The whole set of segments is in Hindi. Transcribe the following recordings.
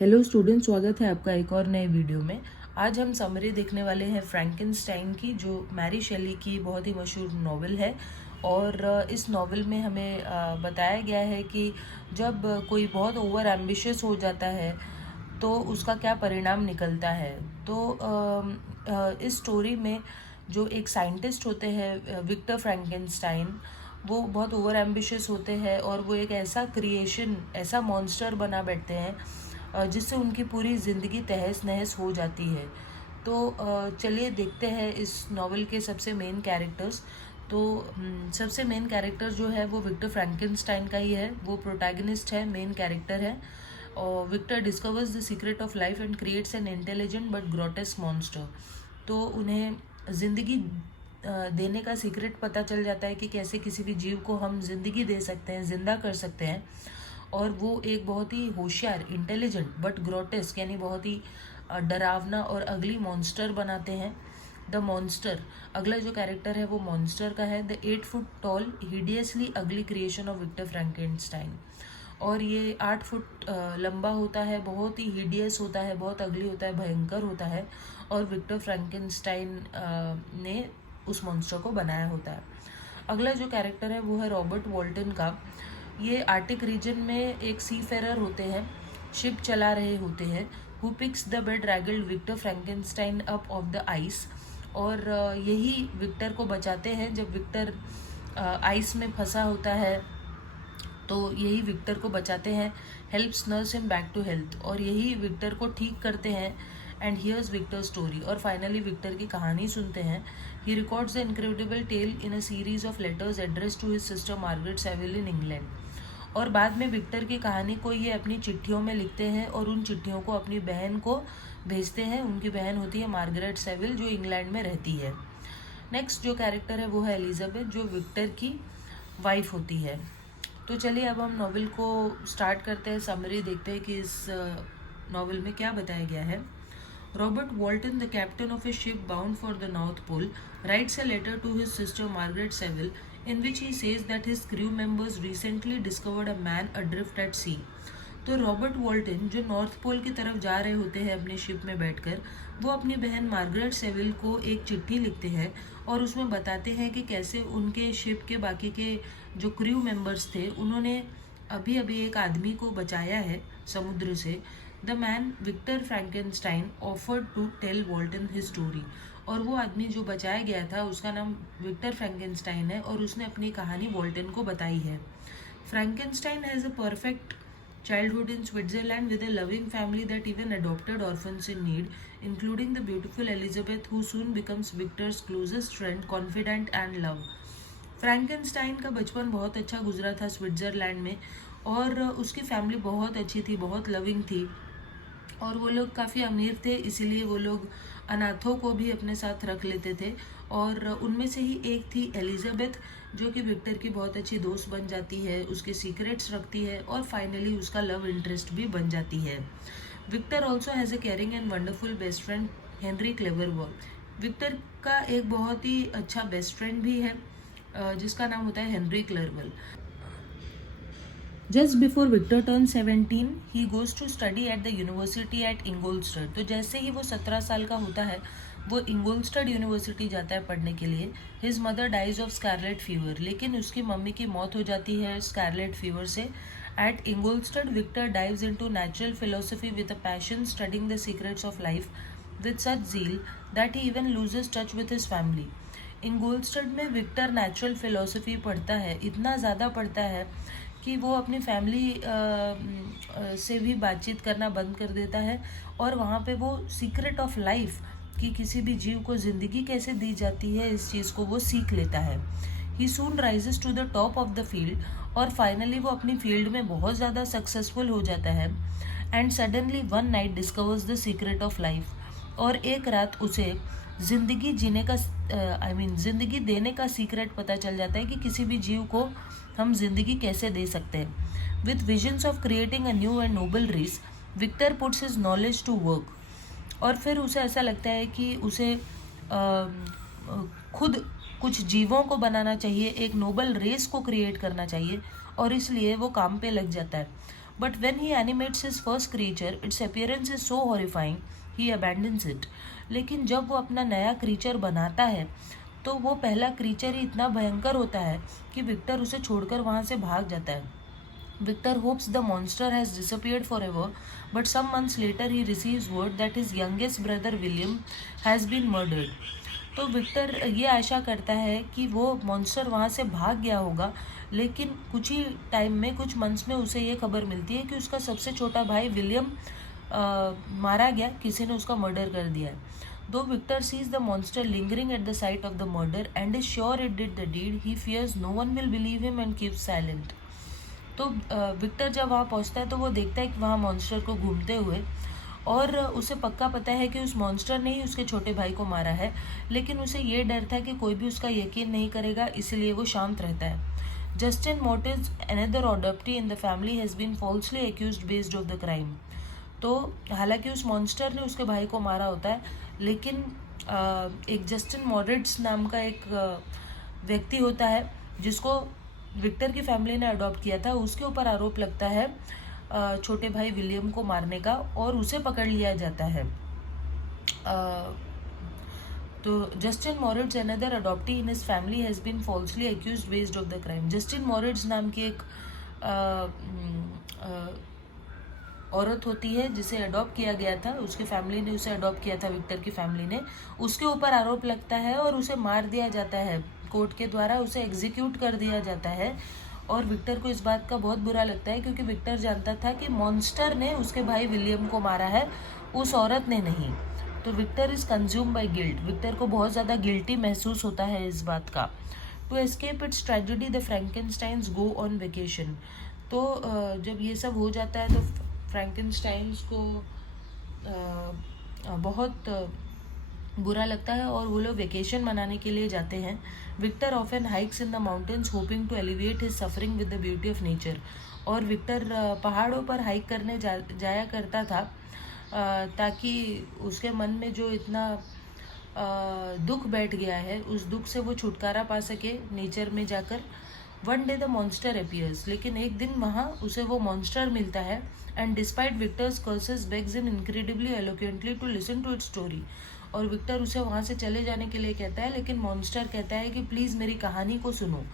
हेलो स्टूडेंट, स्वागत है आपका एक और नए वीडियो में। आज हम समरी देखने वाले हैं फ्रैंकेनस्टाइन की, जो मैरी शेली की बहुत ही मशहूर नॉवल है। और इस नॉवल में हमें बताया गया है कि जब कोई बहुत ओवर एम्बिशियस हो जाता है तो उसका क्या परिणाम निकलता है। तो इस स्टोरी में जो एक साइंटिस्ट होते हैं विक्टर फ्रैंकेनस्टाइन, वो बहुत ओवर एम्बिशियस होते हैं और वो एक ऐसा क्रिएशन, ऐसा मॉन्स्टर बना बैठते हैं जिससे उनकी पूरी ज़िंदगी तहस नहस हो जाती है। तो चलिए देखते हैं इस नॉवल के सबसे मेन कैरेक्टर्स। तो सबसे मेन कैरेक्टर जो है वो विक्टर फ्रैंकेनस्टाइन का ही है। वो प्रोटैगनिस्ट है, मेन कैरेक्टर है। और Victor discovers the secret of life and creates an intelligent but grotesque monster. तो उन्हें ज़िंदगी देने का सीक्रेट पता चल जाता है कि कैसे किसी भी जीव को हम जिंदगी दे सकते हैं, जिंदा कर सकते हैं। और वो एक बहुत ही होशियार, इंटेलिजेंट बट ग्रोटेस्क यानी बहुत ही डरावना और अगली मॉन्स्टर बनाते हैं। द मॉन्स्टर, अगला जो कैरेक्टर है वो मॉन्स्टर का है। द 8 फुट टॉल हिडियसली अगली क्रिएशन ऑफ विक्टर फ्रैंकेनस्टाइन। और ये 8 फुट लंबा होता है, बहुत ही हिडियस होता है, बहुत अगली होता है, भयंकर होता है। और विक्टर फ्रैंकेनस्टाइन ने उस मॉन्स्टर को बनाया होता है। अगला जो कैरेक्टर है वो है रॉबर्ट वॉल्टन का। ये आर्टिक रीजन में एक सी फेरर होते हैं, शिप चला रहे होते हैं, who picks the bedraggled Victor Frankenstein up off the ice. और यही विक्टर को बचाते हैं जब विक्टर आइस में फंसा होता है। तो यही विक्टर को बचाते हैं, helps nurse him back to health, और यही विक्टर को ठीक करते हैं। एंड हियर्स विक्टर स्टोरी, और फाइनली विक्टर की कहानी सुनते हैं। He records the incredible tale in a series of letters address to his sister Margaret Saville in England. और बाद में विक्टर की कहानी को ये अपनी चिट्ठियों में लिखते हैं और उन चिट्ठियों को अपनी बहन को भेजते हैं। उनकी बहन होती है मार्गरेट सेविल, जो इंग्लैंड में रहती है। नेक्स्ट जो कैरेक्टर है वो है एलिजाबेथ, जो विक्टर की वाइफ होती है। तो चलिए अब हम नॉवल को स्टार्ट करते हैं, समरी देखते हैं कि इस नॉवल में क्या बताया गया है। Robert Walton, the captain of a ship bound for the North Pole, writes a letter to his sister Margaret Seville in which he says that his crew members recently discovered a man adrift at sea. तो रॉबर्ट वॉल्टन जो नॉर्थ पोल की तरफ जा रहे होते हैं अपनी शिप में बैठकर, वो अपनी बहन मार्गरेट सेविल को एक चिट्ठी लिखते हैं और उसमें बताते हैं कि कैसे उनके शिप के बाकी के जो क्रू मेंबर्स थे उन्होंने अभी अभी एक आदमी को बचाया है समुद्र से। The man Victor Frankenstein offered to tell Walton his story. और वो आदमी जो बचाया गया था उसका नाम विक्टर फ्रैंकेनस्टाइन है और उसने अपनी कहानी वॉल्टन को बताई है। Frankenstein has a perfect childhood in Switzerland with a loving family that even adopted orphans in need, including the beautiful Elizabeth, who soon becomes Victor's closest friend, confidant and love. Frankenstein का बचपन बहुत अच्छा गुजरा था स्विट्ज़रलैंड में, और उसकी फैमिली बहुत अच्छी थी, बहुत लविंग थी, और वो लोग काफ़ी अमीर थे, इसीलिए वो लोग अनाथों को भी अपने साथ रख लेते थे। और उनमें से ही एक थी एलिजाबेथ, जो कि विक्टर की बहुत अच्छी दोस्त बन जाती है, उसके सीक्रेट्स रखती है और फाइनली उसका लव इंटरेस्ट भी बन जाती है। Victor also has a caring and wonderful best friend Henry Clerval. Victor का एक बहुत ही अच्छा बेस्ट फ्रेंड भी है जिसका नाम होता है Henry Clerval. Just before Victor turn 17 he goes to study at the university at Ingolstadt. तो जैसे ही वो 17 साल का होता है वो इंगोल्स्टड यूनिवर्सिटी जाता है पढ़ने के लिए। His mother dies of scarlet fever, लेकिन उसकी मम्मी की मौत हो जाती है स्कारलेट फीवर से। At Ingolstadt Victor dives into natural philosophy with a passion, studying the secrets of life with such zeal that he even loses touch with his family. Ingolstadt में विक्टर नेचुरल फिलोसफी पढ़ता है, इतना ज़्यादा पढ़ता है कि वो अपनी फैमिली से भी बातचीत करना बंद कर देता है। और वहाँ पे वो सीक्रेट ऑफ लाइफ कि किसी भी जीव को ज़िंदगी कैसे दी जाती है, इस चीज़ को वो सीख लेता है। He soon rises to the top of the field, और फाइनली वो अपनी फील्ड में बहुत ज़्यादा सक्सेसफुल हो जाता है। And suddenly one night discovers the secret of life, और एक रात उसे ज़िंदगी जीने का ज़िंदगी देने का सीक्रेट पता चल जाता है कि किसी भी जीव को हम जिंदगी कैसे दे सकते हैं। With visions of creating a new and noble race, Victor puts his knowledge to work. और फिर उसे ऐसा लगता है कि उसे खुद कुछ जीवों को बनाना चाहिए, एक नोबल रेस को क्रिएट करना चाहिए, और इसलिए वो काम पे लग जाता है। But when he animates his first creature, its appearance is so horrifying, he abandons it. लेकिन जब वो अपना नया क्रीचर बनाता है तो वो पहला क्रीचर ही इतना भयंकर होता है कि विक्टर उसे छोड़कर वहाँ से भाग जाता है. Victor hopes the monster has disappeared forever, but some months later he receives word that his youngest brother William has been murdered. तो विक्टर ये आशा करता है कि वो मॉन्स्टर वहाँ से भाग गया होगा, लेकिन कुछ ही टाइम में, कुछ मंथ्स में उसे ये खबर मिलती है कि उसका सबसे छोटा भाई विलियम मारा गया, किसी ने उसका मर्डर कर दिया है. Though Victor sees the monster lingering at the site of the murder and is sure it did the deed, he fears no one will believe him and keeps silent. तो विक्टर जब वहाँ पहुँचता है तो वो देखता है कि वहाँ मॉन्स्टर को घूमते हुए, और उसे पक्का पता है कि उस मॉन्स्टर ने ही उसके छोटे भाई को मारा है, लेकिन उसे ये डर था कि कोई भी उसका यकीन नहीं करेगा, इसलिए वो शांत रहता है. Justine Moritz, another adoptee in the family, has been falsely accused based off the crime. तो हालांकि उस मॉन्स्टर ने उसके भाई को मारा होता है, लेकिन एक जस्टिन मोरिट्स नाम का एक व्यक्ति होता है जिसको विक्टर की फैमिली ने अडॉप्ट किया था, उसके ऊपर आरोप लगता है छोटे भाई विलियम को मारने का, और उसे पकड़ लिया जाता है. तो Justine Moritz, another adoptee in his family, has been falsely accused based off the crime. Justine Moritz नाम की एक औरत होती है जिसे अडॉप्ट किया गया था, उसकी फैमिली ने उसे अडॉप्ट किया था, विक्टर की फैमिली ने. उसके ऊपर आरोप लगता है और उसे मार दिया जाता है, कोर्ट के द्वारा उसे एग्जीक्यूट कर दिया जाता है. और विक्टर को इस बात का बहुत बुरा लगता है, क्योंकि विक्टर जानता था कि मॉन्स्टर ने उसके भाई विलियम को मारा है, उस औरत ने नहीं. तो Victor is consume by guilt. Victor को बहुत ज़्यादा गिल्टी महसूस होता है इस बात का. To escape it's tragedy the Frankensteins go on vacation. तो जब ये सब हो जाता है तो फ्रैंकेनस्टाइन्स को बहुत बुरा लगता है और वो लोग वेकेशन मनाने के लिए जाते हैं. Victor often hikes in the mountains hoping to alleviate his suffering with the beauty of nature. और विक्टर पहाड़ों पर हाइक करने जाया करता था ताकि उसके मन में जो इतना दुख बैठ गया है, उस दुख से वो छुटकारा पा सके नेचर में जाकर. One day the monster appears. लेकिन एक दिन वहाँ उसे वो मॉन्स्टर मिलता है, and despite Victor's curses begs him incredibly eloquently to listen to its story. और विक्टर उसे वहाँ से चले जाने के लिए कहता है, लेकिन मॉन्स्टर कहता है कि प्लीज़ मेरी कहानी को सुनो.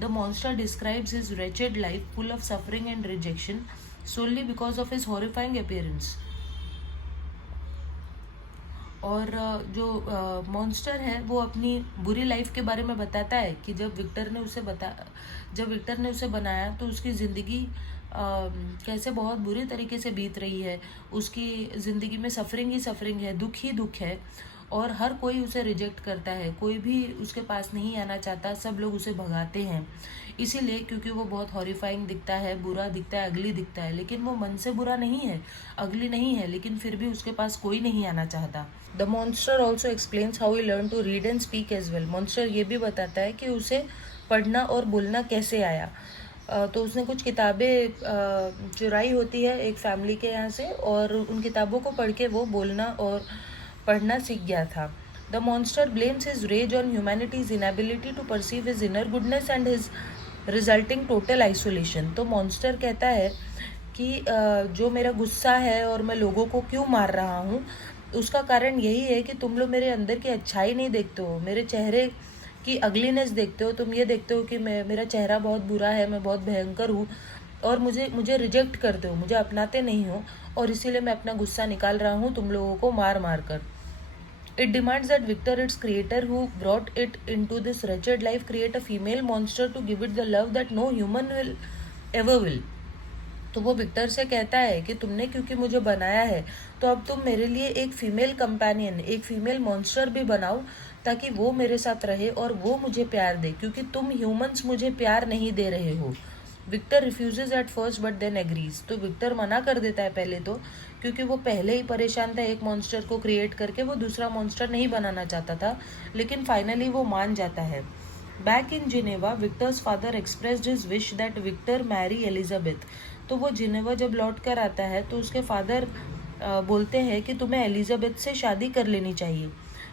The monster describes his wretched life full of suffering and rejection solely because of his horrifying appearance. और जो मॉन्स्टर है वो अपनी बुरी लाइफ के बारे में बताता है कि जब विक्टर ने उसे बनाया तो उसकी ज़िंदगी कैसे बहुत बुरी तरीके से बीत रही है. उसकी ज़िंदगी में सफरिंग ही सफरिंग है, दुख ही दुख है, और हर कोई उसे रिजेक्ट करता है, कोई भी उसके पास नहीं आना चाहता, सब लोग उसे भगाते हैं. इसीलिए क्योंकि वो बहुत हॉरिफाइंग दिखता है, बुरा दिखता है, अगली दिखता है, लेकिन वो मन से बुरा नहीं है, अगली नहीं है, लेकिन फिर भी उसके पास कोई नहीं आना चाहता. The monster also explains how he learn to read and speak as well. Monster ये भी बताता है कि उसे पढ़ना और बोलना कैसे आया. तो उसने कुछ किताबें चुराई होती है एक फैमिली के यहाँ से, और उन किताबों को पढ़ के वो बोलना और पढ़ना सीख गया था. The monster blames his rage on humanity's inability to perceive his inner goodness and his resulting total isolation. तो मॉन्स्टर कहता है कि जो मेरा गुस्सा है और मैं लोगों को क्यों मार रहा हूँ, उसका कारण यही है कि तुम लोग मेरे अंदर की अच्छाई नहीं देखते हो, मेरे चेहरे की अगलीनेस देखते हो. तुम ये देखते हो कि मेरा चेहरा बहुत बुरा है, मैं बहुत भयंकर हूँ, और मुझे रिजेक्ट करते हो, मुझे अपनाते नहीं हो, और इसीलिए मैं अपना गुस्सा निकाल रहा हूँ तुम लोगों को मार मार कर. It demands that Victor, its creator who brought it into this wretched life, create a female monster to give it the love that no human will ever will. तो वो विक्टर से कहता है कि तुमने क्योंकि मुझे बनाया है, तो अब तुम मेरे लिए एक फीमेल कंपेनियन, एक फीमेल मॉन्स्टर भी बनाओ, ताकि वो मेरे साथ रहे और वो मुझे प्यार दे, क्योंकि तुम ह्यूमंस मुझे प्यार नहीं दे रहे हो. Victor refuses at first but then agrees. तो विक्टर मना कर देता है पहले तो, क्योंकि वो पहले ही परेशान था एक मॉन्स्टर को क्रिएट करके, वो दूसरा मॉन्स्टर नहीं बनाना चाहता था, लेकिन फाइनली वो मान जाता है. Back in Geneva, Victor's father expressed his wish that Victor marry Elizabeth. तो वो जिनेवा जब लौट कर आता है तो उसके फादर बोलते हैं कि तुम्हें एलिजाबेथ से शादी कर लेनी चाहिए.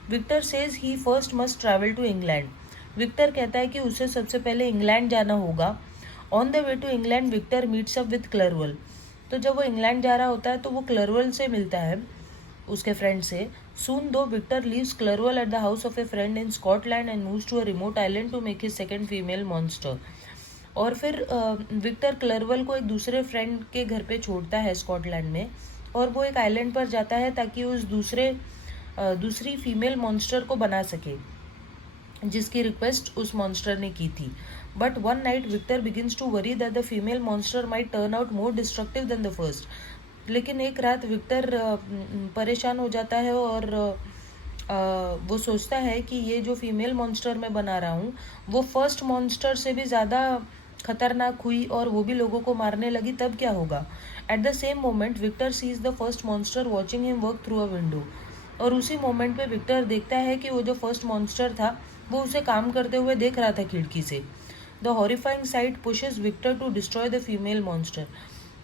Victor says he first must travel to England. Victor कहता है कि उसे सबसे पहले इंग्लैंड जाना होगा. On the way to England, Victor meets up with Clerval. तो जब वो इंग्लैंड जा रहा होता है तो वो क्लरवल से मिलता है, उसके फ्रेंड से. Soon though Victor leaves Clerval at the house of a friend in Scotland and moves to a remote island to make his second female monster. और फिर विक्टर क्लरवल को एक दूसरे फ्रेंड के घर पे छोड़ता है स्कॉटलैंड में, और वो एक आइलैंड पर जाता है ताकि उस दूसरी फीमेल मॉन्स्टर को बना सके, जिसकी रिक्वेस्ट उस मॉन्स्टर ने की थी. But one night Victor begins to worry that the female monster might turn out more destructive than the first. लेकिन एक रात विक्टर परेशान हो जाता है और वो सोचता है कि ये जो फीमेल मॉन्स्टर मैं बना रहा हूँ वो फर्स्ट मॉन्स्टर से भी ज़्यादा खतरनाक हुई और वो भी लोगों को मारने लगी, तब क्या होगा. At the same moment Victor sees the first monster watching him work through a window. और उसी मोमेंट पे विक्टर देखता है कि वो जो फर्स्ट मॉन्स्टर था वो उसे काम करते हुए देख रहा था खिड़की से. The horrifying sight pushes Victor to destroy the female monster.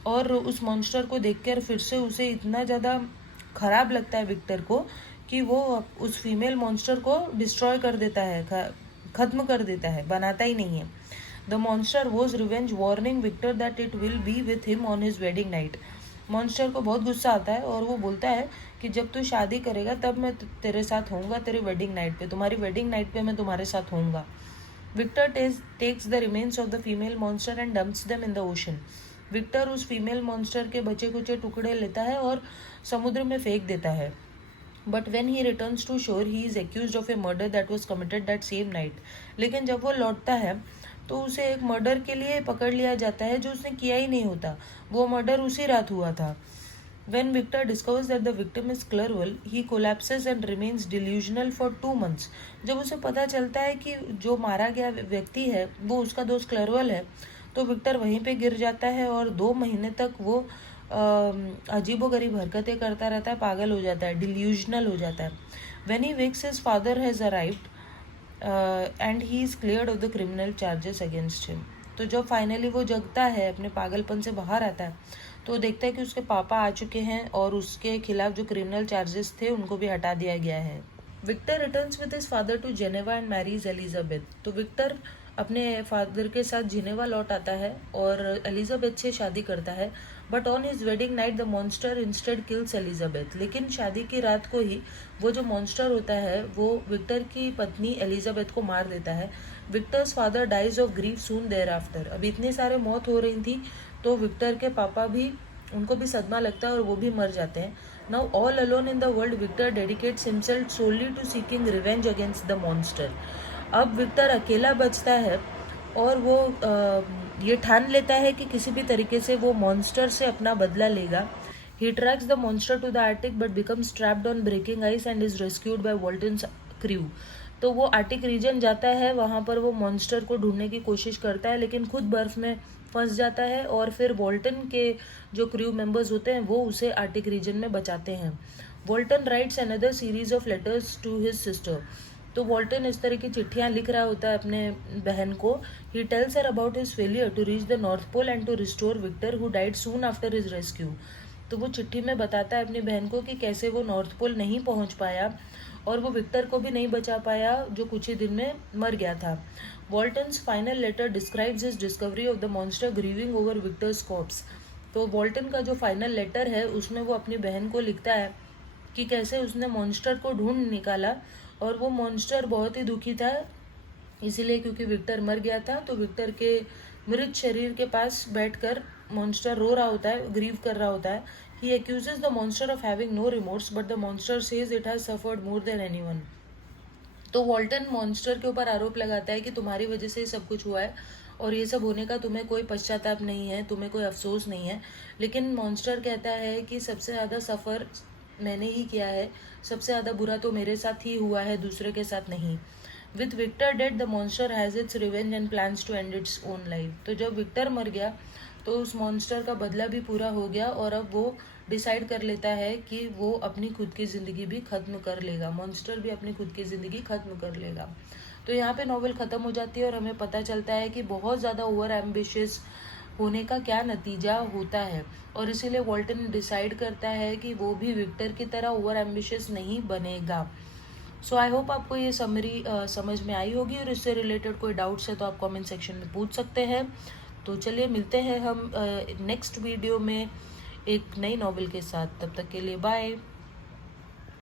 और उस मॉन्स्टर को देखकर फिर से उसे इतना ज़्यादा खराब लगता है विक्टर को कि वो उस फीमेल मॉन्स्टर को डिस्ट्रॉय कर देता है, ख़त्म कर देता है, बनाता ही नहीं है. The monster vows revenge warning Victor that it will be with him on his wedding night. Monster को बहुत गुस्सा आता है और वो बोलता है कि जब तू शादी करेगा तब मैं तेरे साथ होऊंगा, तेरे वेडिंग नाइट पे, तुम्हारी वेडिंग नाइट पे मैं तुम्हारे साथ होऊंगा. Victor takes the remains of the female monster and dumps them in the ocean. Victor उस फीमेल मॉन्स्टर के बचे कुचे टुकड़े लेता है और समुद्र में फेंक देता है. But when he returns to shore he is accused of a murder that was committed that same night. लेकिन जब वो लौटता है तो उसे एक मर्डर के लिए पकड़ लिया जाता है जो उसने किया ही नहीं होता. वो मर्डर उसी रात हुआ था. When Victor discovers that the victim is Clerval, he collapses and remains delusional for 2 months. जब उसे पता चलता है कि जो मारा गया व्यक्ति है वो उसका दोस्त क्लरवल है, तो विक्टर वहीं पे गिर जाता है और 2 महीने तक वो अजीबोगरीब हरकतें करता रहता है, पागल हो जाता है, डिल्यूजनल हो जाता है. When he wakes, his father has arrived and he is cleared of the criminal charges against him. तो जब फाइनली वो जगता है, अपने पागलपन से बाहर आता है, तो देखता है कि उसके पापा आ चुके हैं और उसके खिलाफ जो क्रिमिनल चार्जेस थे उनको भी हटा दिया गया है. Victor returns with his father to Geneva and marries Elizabeth. तो विक्टर अपने फादर के साथ जिनेवा लौट आता है और एलिजाबेथ से शादी करता है. But on his wedding night the monster instead kills Elizabeth. लेकिन शादी की रात को ही वो जो मॉन्स्टर होता है वो विक्टर की पत्नी एलिजाबेथ को मार देता है. Victor's father dies of grief soon thereafter. अब इतनी सारे मौत हो रही थी तो विक्टर के पापा भी, उनको भी सदमा लगता है और वो भी मर जाते हैं. Now all alone in the world Victor dedicates himself solely to seeking revenge against the monster. अब विक्टर अकेला बचता है और वो ये ठान लेता है कि किसी भी तरीके से वो मॉन्स्टर से अपना बदला लेगा. He tracks the monster to the Arctic but becomes trapped on breaking ice and is rescued by Walton's crew. तो वो आर्टिक रीजन जाता है, वहाँ पर वो मॉन्स्टर को ढूंढने की कोशिश करता है लेकिन खुद बर्फ में फंस जाता है और फिर वॉल्टन के जो क्रू मेंबर्स होते हैं वो उसे आर्टिक रीजन में बचाते हैं. Walton writes another series of letters to his sister. तो वॉल्टन इस तरह की चिट्ठियाँ लिख रहा होता है अपने बहन को. He tells her about his failure to reach the North Pole and to restore Victor who died soon after his rescue. तो वो चिट्ठी में बताता है अपनी बहन को कि कैसे वो नॉर्थ पोल नहीं पहुंच पाया और वो विक्टर को भी नहीं बचा पाया जो कुछ ही दिन में मर गया था. Walton's final letter describes his discovery of the monster grieving over Victor's corpse. तो वॉल्टन का जो फाइनल लेटर है उसमें वो अपनी बहन को लिखता है कि कैसे उसने मॉन्स्टर को ढूंढ निकाला और वो मॉन्स्टर बहुत ही दुखी था इसीलिए क्योंकि विक्टर मर गया था. तो विक्टर के मृत शरीर के पास बैठकर मॉन्स्टर रो रहा होता है, ग्रीव कर रहा होता है. He accuses the monster of having no remorse, but the monster says it has suffered more than anyone. तो वॉल्टन मॉन्स्टर के ऊपर आरोप लगाता है कि तुम्हारी वजह से सब कुछ हुआ है और ये सब होने का तुम्हें कोई पश्चाताप नहीं है, तुम्हें कोई अफसोस नहीं है. लेकिन मॉन्स्टर कहता है कि सबसे ज़्यादा सफ़र मैंने ही किया है, सबसे ज़्यादा बुरा तो मेरे साथ ही हुआ है, दूसरे के साथ नहीं. With Victor dead the monster has its revenge and plans to end its own life. तो जब विक्टर मर गया तो उस मॉन्स्टर का बदला भी पूरा हो गया और अब वो डिसाइड कर लेता है कि वो अपनी खुद की ज़िंदगी भी ख़त्म कर लेगा, मॉन्स्टर भी अपनी खुद की ज़िंदगी ख़त्म कर लेगा. तो यहाँ पे नॉवेल ख़त्म हो जाती है और हमें पता चलता है कि बहुत ज़्यादा ओवर एम्बिशियस होने का क्या नतीजा होता है और इसीलिए वॉल्टन डिसाइड करता है कि वो भी विक्टर की तरह ओवर एम्बिशियस नहीं बनेगा. सो आई होप आपको ये समरी समझ में आई होगी और इससे रिलेटेड कोई डाउट्स है तो आप कमेंट सेक्शन में पूछ सकते हैं. तो चलिए मिलते हैं हम नेक्स्ट वीडियो में एक नई नॉवेल के साथ। तब तक के लिए बाय।